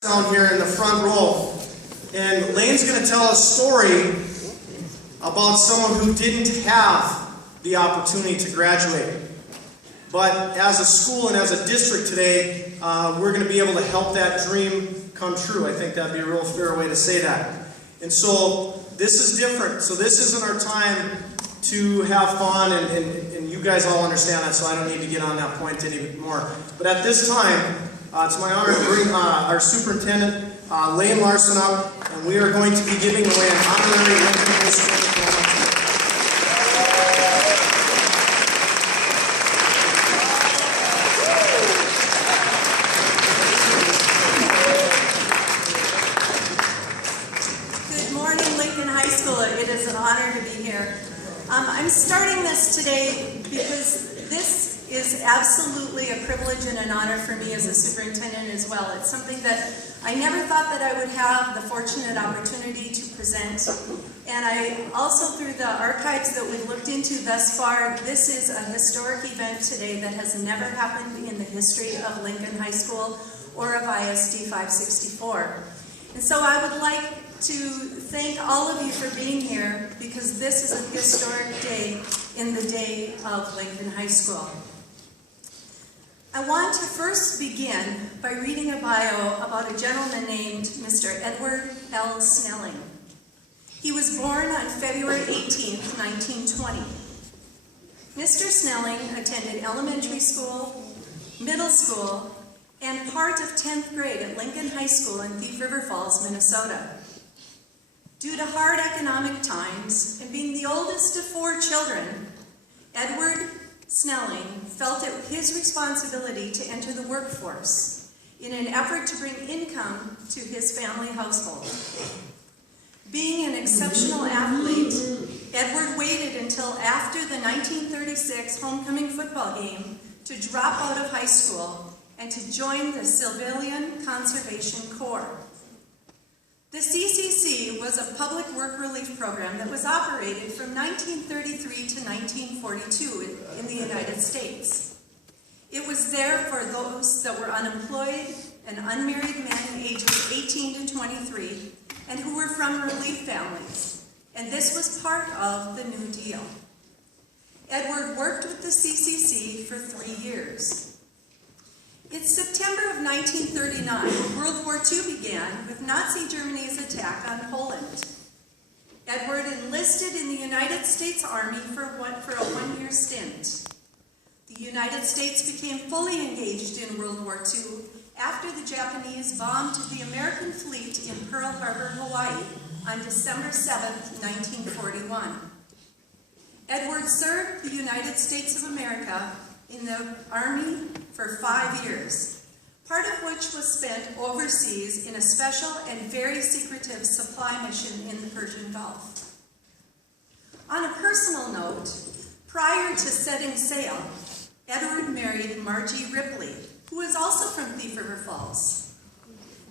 Down here in the front row, and Lane's going to tell a story about someone who didn't have the opportunity to graduate. But as a school and as a district today, we're going to be able to help that dream come true. I think that'd be a real fair way to say that. And so this is different. So this isn't our time to have fun, and you guys all understand that, so I don't need to get on that point anymore. But at this time, it's my honor to bring our superintendent, Lane Larson, up, and we are going to be giving away an honorary Lincoln High School diploma. Good morning, Lincoln High School. It is an honor to be here. I'm starting this today because this is absolutely a privilege and an honor for me as a superintendent as well. It's something that I never thought that I would have the fortunate opportunity to present. And I also, through the archives that we've looked into thus far, this is a historic event today that has never happened in the history of Lincoln High School or of ISD 564. And so I would like to thank all of you for being here, because this is a historic day in the day of Lincoln High School. I want to first begin by reading a bio about a gentleman named Mr. Edward L. Snelling. He was born on February 18, 1920. Mr. Snelling attended elementary school, middle school, and part of 10th grade at Lincoln High School in Thief River Falls, Minnesota. Due to hard economic times and being the oldest of 4 children, Edward Snelling felt it his responsibility to enter the workforce in an effort to bring income to his family household. Being an exceptional athlete, Edward waited until after the 1936 homecoming football game to drop out of high school and to join the Civilian Conservation Corps. The CCC was a public work relief program that was operated from 1933 to 1942 in the United States. It was there for those that were unemployed and unmarried men ages 18 to 23 and who were from relief families, and this was part of the New Deal. Edward worked with the CCC for 3 years. In September of 1939, World War II began with Nazi Germany's attack on Poland. Edward enlisted in the United States Army for a 1-year stint. The United States became fully engaged in World War II after the Japanese bombed the American fleet in Pearl Harbor, Hawaii on December 7, 1941. Edward served the United States of America in the Army for 5 years, part of which was spent overseas in a special and very secretive supply mission in the Persian Gulf. On a personal note, prior to setting sail, Edward married Margie Ripley, who was also from Thief River Falls.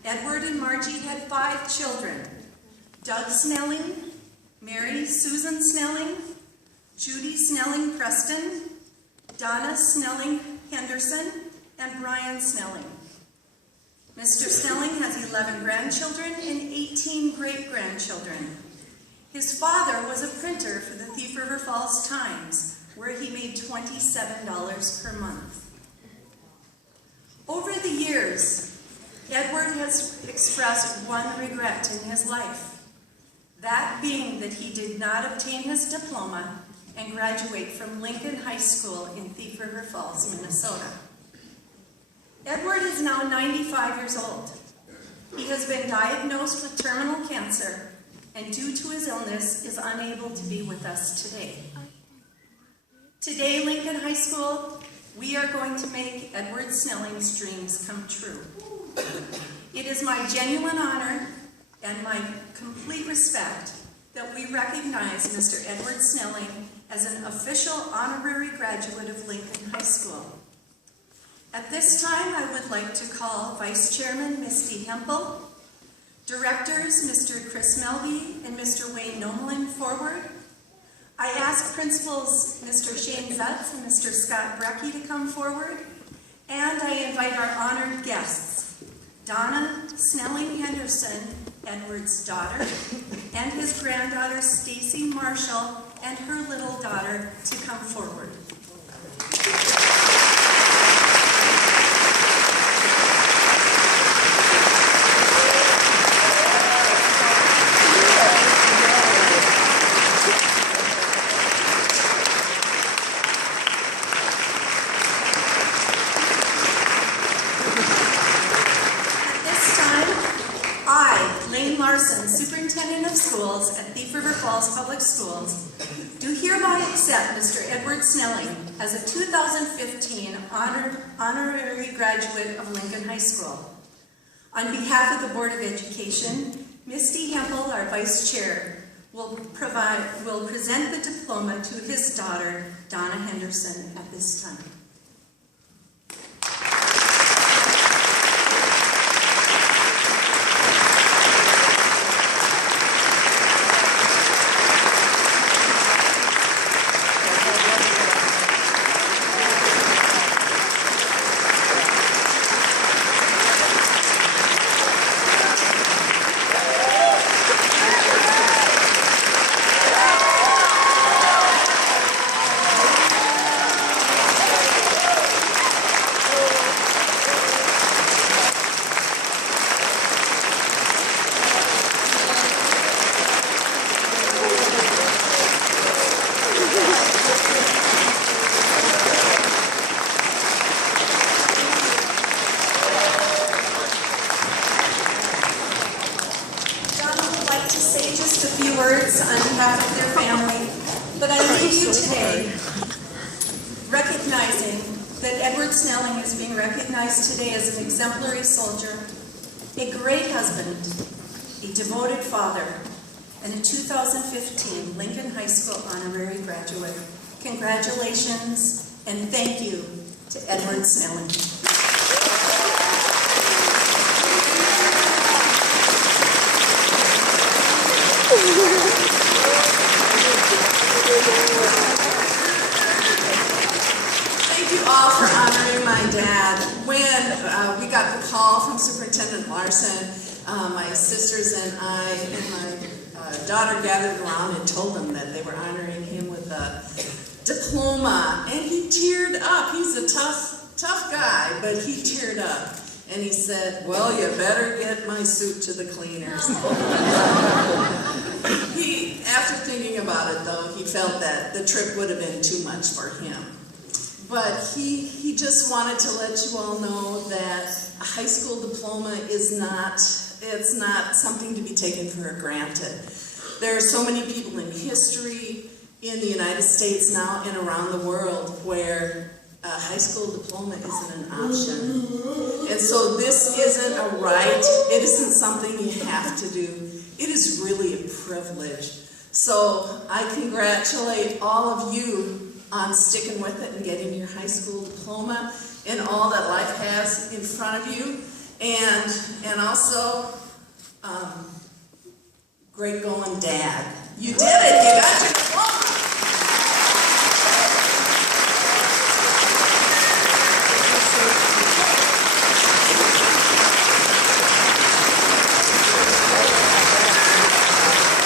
Edward and Margie had 5 children: Doug Snelling, Mary Susan Snelling, Judy Snelling Preston, Donna Snelling Henderson, and Brian Snelling. Mr. Snelling has 11 grandchildren and 18 great-grandchildren. His father was a printer for the Thief River Falls Times, where he made $27 per month. Over the years, Edward has expressed one regret in his life, that being that he did not obtain his diploma and graduate from Lincoln High School in Thief River Falls, Minnesota. Edward is now 95 years old. He has been diagnosed with terminal cancer, and due to his illness, is unable to be with us today. Today, Lincoln High School, we are going to make Edward Snelling's dreams come true. It is my genuine honor and my complete respect that we recognize Mr. Edward Snelling as an official honorary graduate of Lincoln High School. At this time, I would like to call Vice Chairman Misty Hempel, Directors Mr. Chris Melby and Mr. Wayne Nomelin forward. I ask Principals Mr. Shane Zutz and Mr. Scott Brecky to come forward, and I invite our honored guests, Donna Snelling Henderson, Edward's daughter, and his granddaughter Stacy Marshall and her little daughter to come forward. Superintendent of Schools at Thief River Falls Public Schools, do hereby accept Mr. Edward Snelling as a 2015 honorary graduate of Lincoln High School. On behalf of the Board of Education, Misty Hempel, our Vice Chair, will present the diploma to his daughter, Donna Henderson, at this time. Words on behalf of their family, but I leave you today recognizing that Edward Snelling is being recognized today as an exemplary soldier, a great husband, a devoted father, and a 2015 Lincoln High School honorary graduate. Congratulations and thank you to Edward Snelling. Thank you all for honoring my dad. When we got the call from Superintendent Larson, my sisters and I and my daughter gathered around and told them that they were honoring him with a diploma, and he teared up. He's a tough guy, but he teared up. And he said, "Well, you better get my suit to the cleaners." After thinking about it, though, he felt that the trip would have been too much for him. But he just wanted to let you all know that a high school diploma is not something to be taken for granted. There are so many people in history, in the United States now and around the world, where a high school diploma isn't an option. And so this isn't a right, it isn't something you have to do. It is really a privilege. So I congratulate all of you on sticking with it and getting your high school diploma and all that life has in front of you. And also, great going, Dad. You did it, you got your diploma.